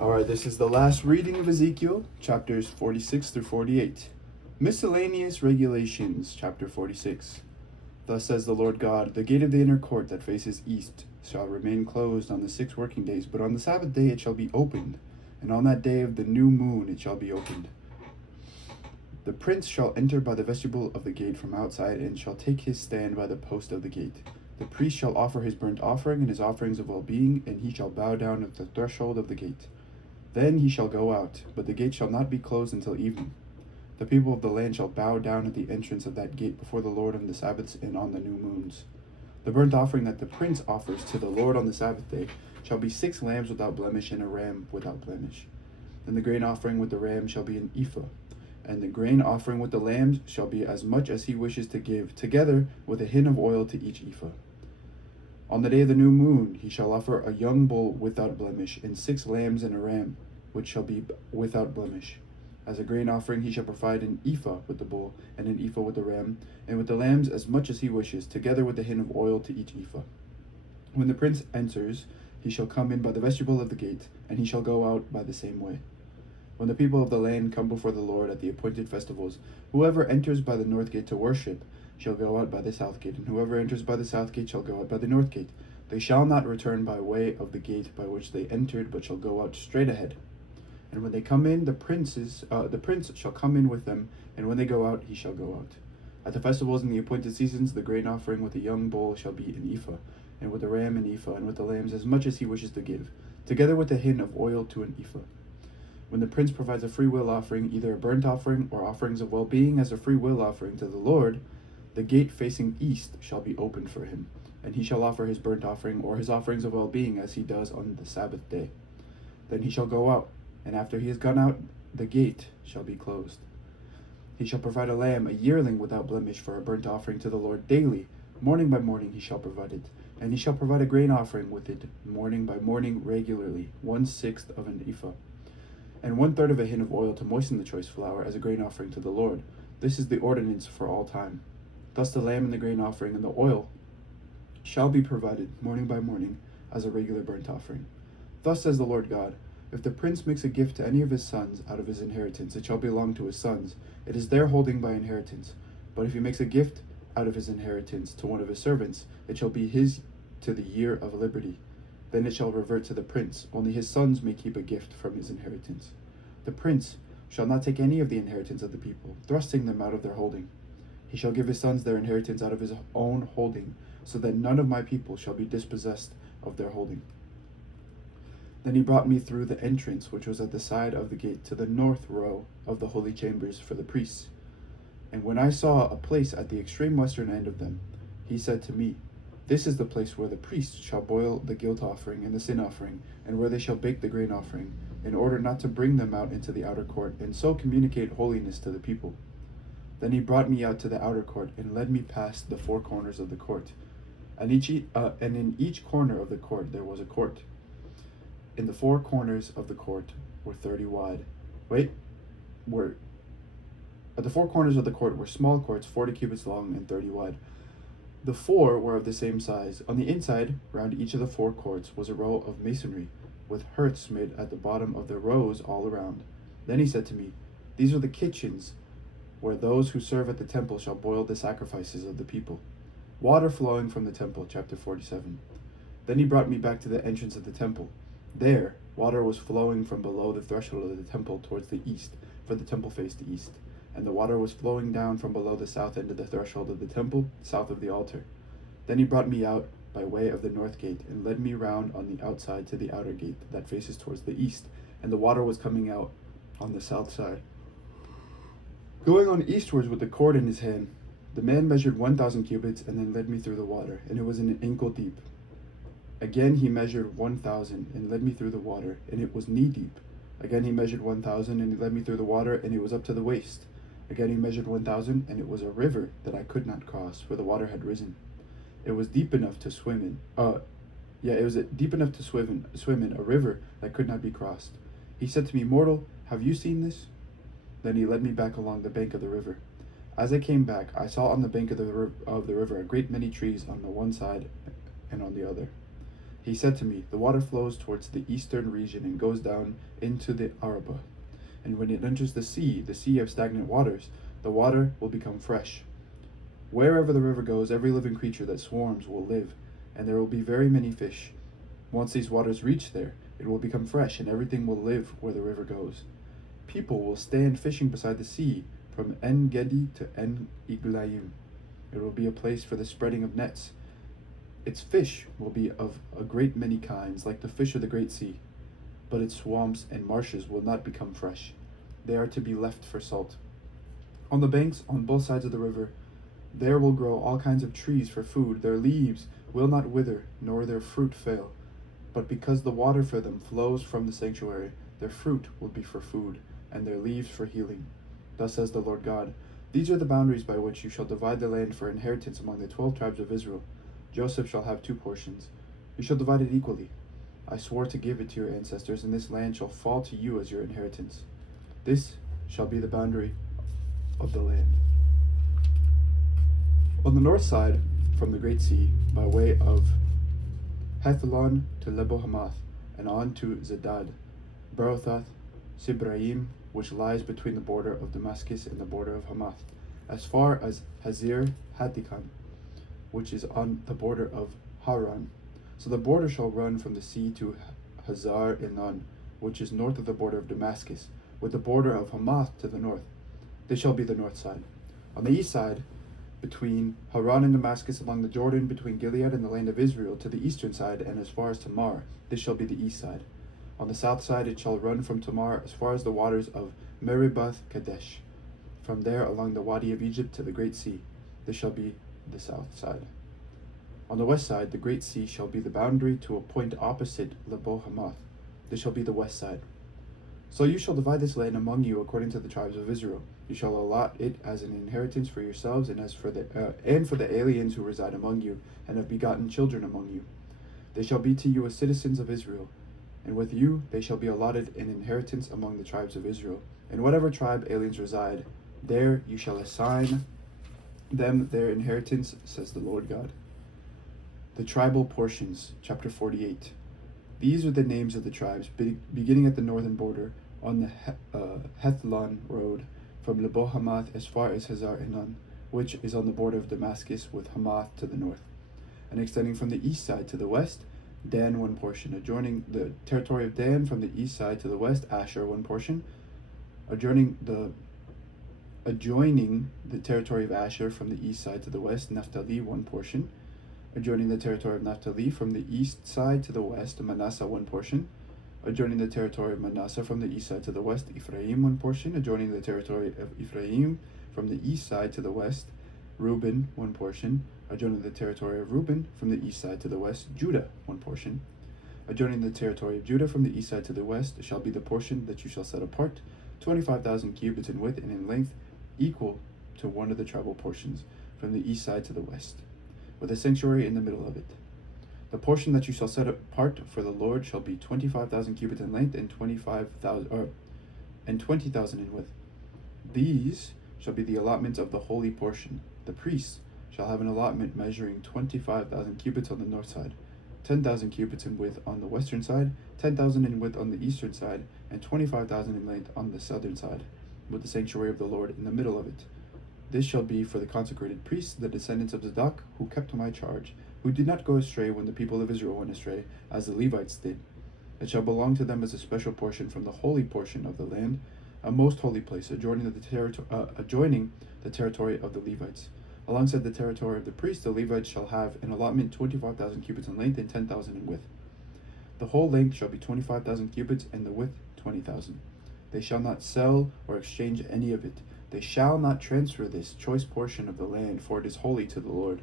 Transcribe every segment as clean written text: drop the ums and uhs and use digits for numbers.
All right, this is the last reading of Ezekiel, chapters 46 through 48. Miscellaneous Regulations, chapter 46. Thus says the Lord God, the gate of the inner court that faces east shall remain closed on the 6 working days, but on the Sabbath day it shall be opened, and on that day of the new moon it shall be opened. The prince shall enter by the vestibule of the gate from outside, and shall take his stand by the post of the gate. The priest shall offer his burnt offering and his offerings of well-being, and he shall bow down at the threshold of the gate. Then he shall go out, but the gate shall not be closed until evening. The people of the land shall bow down at the entrance of that gate before the Lord on the Sabbaths and on the new moons. The burnt offering that the prince offers to the Lord on the Sabbath day shall be 6 lambs without blemish and a ram without blemish. And the grain offering with the ram shall be an ephah, and the grain offering with the lambs shall be as much as he wishes to give, together with a hin of oil to each ephah. On the day of the new moon he shall offer a young bull without blemish, and 6 lambs and a ram, which shall be without blemish. As a grain offering he shall provide an ephah with the bull, and an ephah with the ram, and with the lambs as much as he wishes, together with a hin of oil to each ephah. When the prince enters, he shall come in by the vestibule of the gate, and he shall go out by the same way. When the people of the land come before the Lord at the appointed festivals, whoever enters by the north gate to worship shall go out by the south gate, and whoever enters by the south gate shall go out by the north gate. They shall not return by way of the gate by which they entered, but shall go out straight ahead. And when they come in, the prince shall come in with them, and when they go out, he shall go out. At the festivals and the appointed seasons, the grain offering with the young bull shall be an ephah, and with the ram an ephah, and with the lambs as much as he wishes to give, together with a hin of oil to an ephah. When the prince provides a freewill offering, either a burnt offering or offerings of well-being as a freewill offering to the Lord, the gate facing east shall be opened for him, and he shall offer his burnt offering or his offerings of well-being as he does on the Sabbath day. Then he shall go out, and after he has gone out, the gate shall be closed. He shall provide a lamb, a yearling without blemish, for a burnt offering to the Lord daily. Morning by morning he shall provide it, and he shall provide a grain offering with it morning by morning regularly, 1/6 of an ephah, and 1/3 of a hin of oil to moisten the choice flour as a grain offering to the Lord. This is the ordinance for all time. Thus the lamb and the grain offering and the oil shall be provided morning by morning as a regular burnt offering. Thus says the Lord God, if the prince makes a gift to any of his sons out of his inheritance, it shall belong to his sons. It is their holding by inheritance. But if he makes a gift out of his inheritance to one of his servants, it shall be his to the year of liberty. Then it shall revert to the prince. Only his sons may keep a gift from his inheritance. The prince shall not take any of the inheritance of the people, thrusting them out of their holding. He shall give his sons their inheritance out of his own holding, so that none of my people shall be dispossessed of their holding. Then he brought me through the entrance, which was at the side of the gate, to the north row of the holy chambers for the priests. And when I saw a place at the extreme western end of them, he said to me, this is the place where the priests shall boil the guilt offering and the sin offering, and where they shall bake the grain offering, in order not to bring them out into the outer court, and so communicate holiness to the people. Then he brought me out to the outer court, and led me past the 4 corners of the court. And in each corner of the court there was a court. In the 4 corners of the court were 30 wide. At the 4 corners of the court were small courts, 40 cubits long and 30 wide. The 4 were of the same size. On the inside, round each of the 4 courts, was a row of masonry, with hearths made at the bottom of the rows all around. Then he said to me, these are the kitchens where those who serve at the temple shall boil the sacrifices of the people. Water flowing from the temple, chapter 47. Then he brought me back to the entrance of the temple. There, water was flowing from below the threshold of the temple towards the east, for the temple faced east. And the water was flowing down from below the south end of the threshold of the temple, south of the altar. Then he brought me out by way of the north gate, and led me round on the outside to the outer gate that faces towards the east, and the water was coming out on the south side. Going on eastwards with the cord in his hand, the man measured 1,000 cubits, and then led me through the water, and it was an ankle deep. Again he measured 1,000, and led me through the water, and it was knee deep. Again he measured 1,000, and he led me through the water, and it was up to the waist. Again he measured 1,000, and it was a river that I could not cross, for the water had risen. It was deep enough to swim in. It was deep enough to swim in, a river that could not be crossed. He said to me, mortal, have you seen this? Then he led me back along the bank of the river. As I came back, I saw on the bank of the river a great many trees on the one side and on the other. He said to me, the water flows towards the eastern region and goes down into the Arabah. And when it enters the sea of stagnant waters, the water will become fresh. Wherever the river goes, every living creature that swarms will live, and there will be very many fish. Once these waters reach there, it will become fresh, and everything will live where the river goes. People will stand fishing beside the sea, from En Gedi to En Iglaim. It will be a place for the spreading of nets. Its fish will be of a great many kinds, like the fish of the great sea. But its swamps and marshes will not become fresh. They are to be left for salt. On the banks, on both sides of the river, there will grow all kinds of trees for food. Their leaves will not wither, nor their fruit fail. But because the water for them flows from the sanctuary, their fruit will be for food, and their leaves for healing. Thus says the Lord God, these are the boundaries by which you shall divide the land for inheritance among the 12 tribes of Israel. Joseph shall have 2 portions. You shall divide it equally. I swore to give it to your ancestors, and this land shall fall to you as your inheritance. This shall be the boundary of the land. On the north side, from the great sea, by way of Hethlon to Lebo Hamath, and on to Zedad, Berothath, Sibraim, which lies between the border of Damascus and the border of Hamath, as far as Hazir Hatikam, which is on the border of Haran. So the border shall run from the sea to Hazar Enon, which is north of the border of Damascus, with the border of Hamath to the north. This shall be the north side. On the east side, between Haran and Damascus, along the Jordan, between Gilead and the land of Israel, to the eastern side, and as far as Tamar, this shall be the east side. On the south side it shall run from Tamar as far as the waters of Meribath Kadesh, from there along the Wadi of Egypt to the great sea. This shall be the south side. On the west side, the great sea shall be the boundary to a point opposite Lebo Hamath. This shall be the west side. So you shall divide this land among you according to the tribes of Israel. You shall allot it as an inheritance for yourselves, and for the aliens who reside among you, and have begotten children among you. They shall be to you as citizens of Israel, and with you they shall be allotted an inheritance among the tribes of Israel. In whatever tribe aliens reside, there you shall assign them their inheritance, says the Lord God. The tribal portions, chapter 48. These are the names of the tribes, beginning at the northern border, on the Hethlon road, from Lebo Hamath as far as Hazar Enon, which is on the border of Damascus, with Hamath to the north, and extending from the east side to the west, Dan 1 portion, adjoining the territory of Dan from the east side to the west, Asher 1 portion, adjoining the territory of Asher from the east side to the west, Naphtali 1 portion, adjoining the territory of Naphtali from the east side to the west, Manasseh 1 portion, adjoining the territory of Manasseh from the east side to the west, Ephraim 1 portion, adjoining the territory of Ephraim from the east side to the west, Reuben 1 portion, adjoining the territory of Reuben from the east side to the west, Judah 1 portion, adjoining the territory of Judah from the east side to the west, shall be the portion that you shall set apart, 25,000 cubits in width and in length, equal to one of the tribal portions, from the east side to the west, with a sanctuary in the middle of it. The portion that you shall set apart for the Lord shall be 25,000 cubits in length and 20,000 in width. These shall be the allotments of the holy portion. The priests shall have an allotment measuring 25,000 cubits on the north side, 10,000 cubits in width on the western side, 10,000 in width on the eastern side, and 25,000 in length on the southern side, with the sanctuary of the Lord in the middle of it. This shall be for the consecrated priests, the descendants of Zadok, who kept my charge, who did not go astray when the people of Israel went astray, as the Levites did. It shall belong to them as a special portion from the holy portion of the land, a most holy place, adjoining the territory of the Levites. Alongside the territory of the priests, the Levites shall have an allotment 25,000 cubits in length and 10,000 in width. The whole length shall be 25,000 cubits, and the width 20,000. They shall not sell or exchange any of it. They shall not transfer this choice portion of the land, for it is holy to the Lord.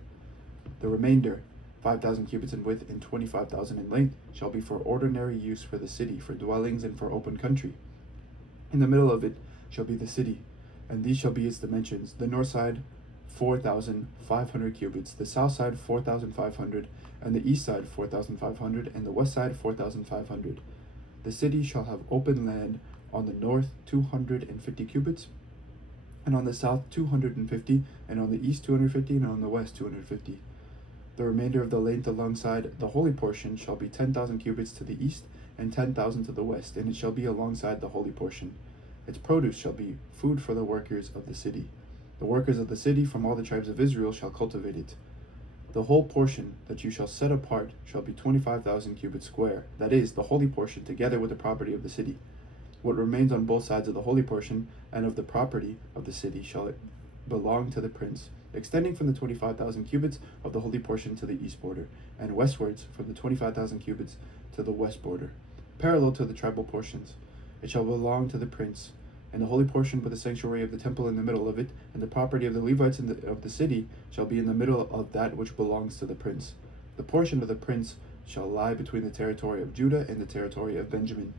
The remainder, 5,000 cubits in width and 25,000 in length, shall be for ordinary use for the city, for dwellings and for open country. In the middle of it shall be the city, and these shall be its dimensions. The north side, 4,500 cubits, the south side, 4,500, and the east side, 4,500, and the west side, 4,500. The city shall have open land on the north, 250 cubits, and on the south, 250, and on the east, 250, and on the west, 250. The remainder of the length alongside the holy portion shall be 10,000 cubits to the east, and 10,000 to the west, and it shall be alongside the holy portion. Its produce shall be food for the workers of the city. The workers of the city from all the tribes of Israel shall cultivate it. The whole portion that you shall set apart shall be 25,000 cubits square, that is, the holy portion together with the property of the city. What remains on both sides of the holy portion and of the property of the city shall belong to the prince, extending from the 25,000 cubits of the holy portion to the east border, and westwards from the 25,000 cubits to the west border, parallel to the tribal portions. It shall belong to the prince, and the holy portion with the sanctuary of the temple in the middle of it, and the property of the Levites of the city shall be in the middle of that which belongs to the prince. The portion of the prince shall lie between the territory of Judah and the territory of Benjamin.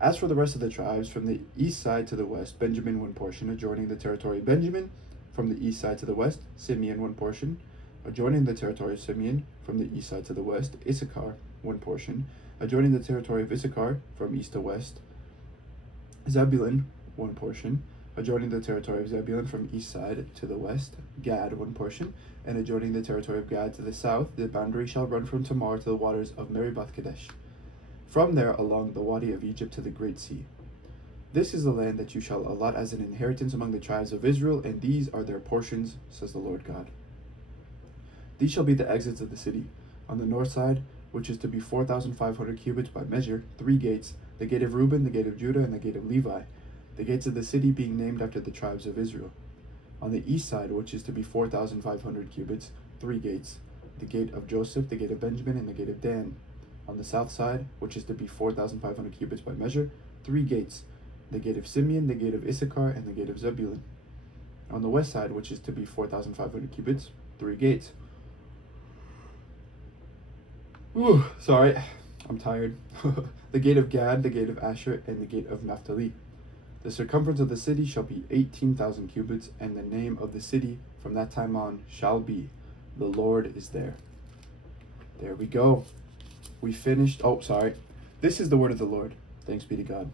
As for the rest of the tribes, from the east side to the west, Benjamin one portion, adjoining the territory of Benjamin. From the east side to the west, Simeon one portion, adjoining the territory of Simeon. From the east side to the west, Issachar one portion, adjoining the territory of Issachar. From east to west, Zebulun one portion, adjoining the territory of Zebulun. From east side to the west, Gad one portion, and adjoining the territory of Gad to the south. The boundary shall run from Tamar to the waters of Meribah Kadesh, from there along the Wadi of Egypt to the Great Sea. This is the land that you shall allot as an inheritance among the tribes of Israel, and these are their portions, says the Lord God. These shall be the exits of the city. On the north side, which is to be 4,500 cubits by measure, 3 gates, the gate of Reuben, the gate of Judah, and the gate of Levi, the gates of the city being named after the tribes of Israel. On the east side, which is to be 4,500 cubits, 3 gates, the gate of Joseph, the gate of Benjamin, and the gate of Dan. On the south side, which is to be 4,500 cubits by measure, 3 gates, the gate of Simeon, the gate of Issachar, and the gate of Zebulun. On the west side, which is to be 4,500 cubits, 3 gates. Ooh, sorry, I'm tired. The gate of Gad, the gate of Asher, and the gate of Naphtali. The circumference of the city shall be 18,000 cubits, and the name of the city from that time on shall be, the Lord is there. There we go. We finished. Oh, sorry. This is the word of the Lord. Thanks be to God.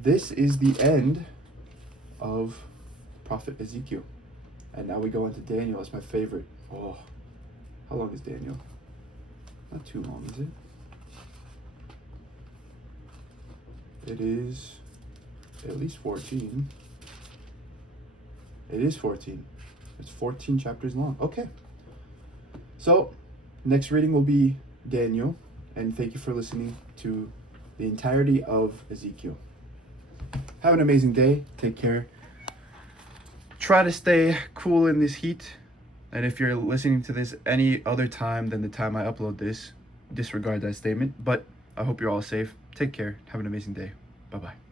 This is the end of Prophet Ezekiel. And now we go into Daniel. It's my favorite. Oh, how long is Daniel? Not too long, is it? It is at least 14. It is 14. It's 14 chapters long. Okay. So, next reading will be Daniel. And thank you for listening to the entirety of Ezekiel. Have an amazing day. Take care. Try to stay cool in this heat. And if you're listening to this any other time than the time I upload this, disregard that statement. But I hope you're all safe. Take care. Have an amazing day. Bye-bye.